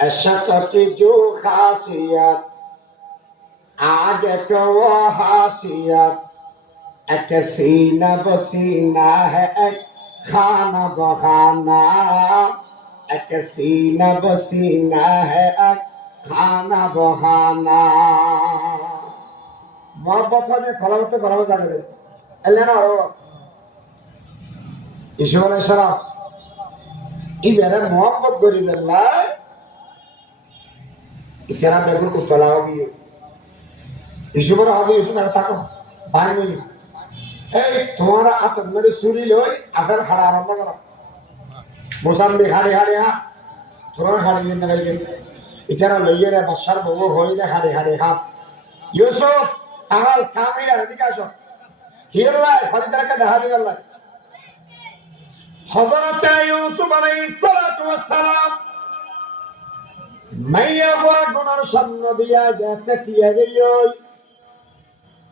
الشفقة جو خاصية عادت وحاصية ایک سینہ بسینہ ہے ایک خانہ بخانہ ایک سینہ بسینہ ہے ایک خانہ بخانہ محبت ہونے پھلاوتے بھراو جانے دے اللہ نہ ہو علیہ السلام ای بیرے محبت گریب اللہ ইতারা বেগুন কুতলা হবি। ইসুবর হাতে ইসুব আর থাকো। নই এই, তোমার আতত মেরে চুরি লই আফের খাড়া আরম্ভ করো। মোসাম্বি হাড়ি হাড়ি হা। তোরা হাড়ি গেন না গেন ইতারা লইয়ে রে, বাসার বউ হই দে হাড়ি হাড়ি হাত ইউসুফ তাহাল কামিয়া এদিকে আসো। হিরলাই ফরিদারকে দেখা দিবেন হজরত ইউসুফ আলাইহিস সালাতু ওয়াস সালাম মাইয়া বুয়া গুনার সামনে দিয়া যেতে দিয়ে দিই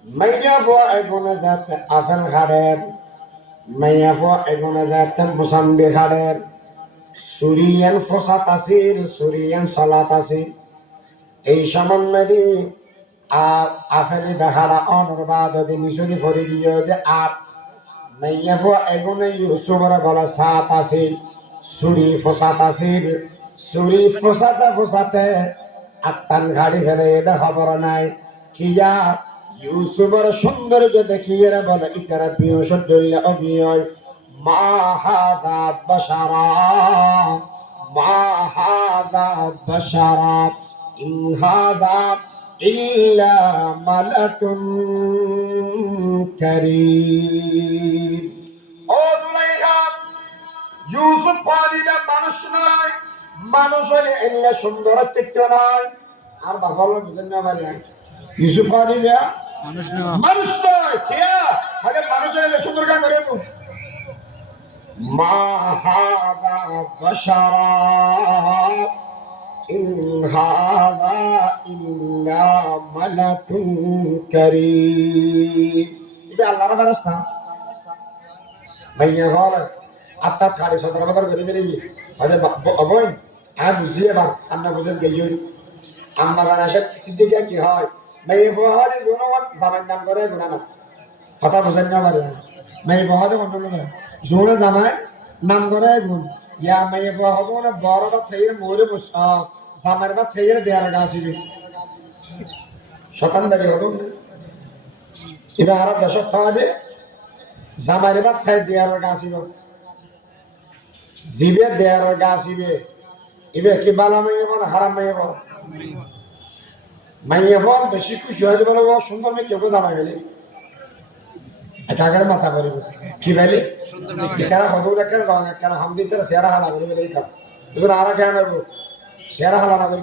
মাইয়া বুয়া এগুনে যাতে আপেল খাড়ের মাইয়া বুয়া এগুনে যাতে মুসাম্বি খাড়ের সুরিয়ান ফসাত আসিল সুরিয়ান সালাত আসিল এই সামান্যদি আপেলি বেহারা অনর্বাদ মিশরি ফরি দিয়ে আপ মাইয়াফো এগুনে ইউসুফের গলা সাত আছিল চুরি ফসাত আছিল চুরি ফসাতে ফসাতে আত্মান গাড়ি ফেলে এটা খবর নাই। কিয়া ইউসুফের সৌন্দর্য দেখিয়ে বলে, ইতারা প্রিয় সৌন্দর্য অভিনয়। মা হাদা ইল্লা করিম। ও জুলাইখা, ইউসুফ মানুষ নয়। মানুষ হলে এলে সুন্দর চিত্র নয় আর বাবার বুঝেন না পারি ইউসুফ পানি দেয়া মানুষ না। মানুষ নয় কে আগে মানুষ হলে সুন্দর গান করে মা হাদা বশরা। ইন হাদা ইল্লা মালাকুন করিম। এটা আল্লাহর ব্যবস্থা ভাইয়া ঘর আপনার খাড়ি বদর করে বেরিয়ে হয়তো অবৈ হ্যাঁ বুঝিয়ে বা আমরা বুঝে গেই আম্মা গান আসে সিদ্দিকা কি হয়? মেয়ে বহারে জোনওয়ান জামাই নাম করে গুণা না কথা বুঝেন না পারে মেয়ে জামাই নাম গুণ ইয়া মেয়ে বহারে মানে বড় বা থেইর মোরে জামাইর বা থেইর দেয়ার গাছিবি শতান বেড়ে হতো দেশত খাওয়া দিয়ে জামাইরে ভাত খাই দেয়ার গাছিব জিবে দেয়ার গাছিবে ইবে কি বালা মাইয়ে বল, হারাম মাইয়ে বল? মাইয়ে বল, বেশি খুশি হয়ে যাবে সুন্দর মেয়ে কেউ জামা গেলে এটা মাথা করিব কি বাইলে কেন হদু দেখে রং, কেন হাম দিতে সেরা হালা করি গেলে কাম এগুলো আর কেন নেব সেরা হালা না করি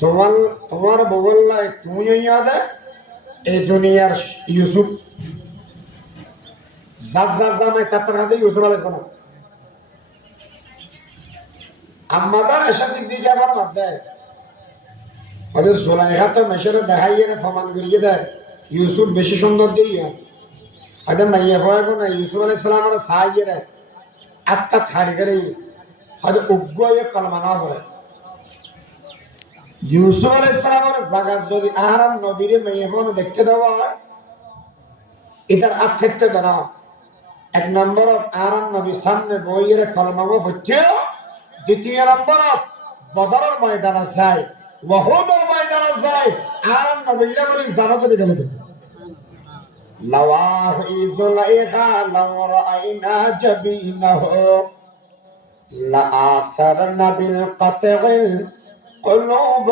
তোমার তোমার বগল লাই তুমি দে এই দুনিয়ার ইউসুফ। যার যার জামাই তার তার কাছে ইউসুফ আলাই সালাম আম্মাজান এসা সিদ্দিকে আবার মাত দেয়। ওদের সোলাইহা তো মেশরে দেখাইয়ে ফমান করিয়ে দেয়। ইউসুফ বেশি সুন্দর দিয়ে ওদের মাইয়া ভয় না, ইউসুফ আলাই সালাম ওরা সাহায্যে রে আত্মা থাড়ি করে হয়তো উগ্র ইয়ে কলমা না করে। ইউসুফ আলাই সালামের জায়গা যদি আহারাম নবীরে মেয়ে বোন দেখতে দেওয়া হয়, এটার থাকতে দেওয়া এক নম্বর আরাম নবীর সামনে বইয়ের কলমাব হচ্ছে। দ্বিতীয় নম্বর বদরের ময়দানে যায় ওহুদের ময়দানে যায় আরাম নবীল্লা বলি জানো তো দিকে لواه زليخا لو رأينا جبينه لآثرنا بالقطع القلوب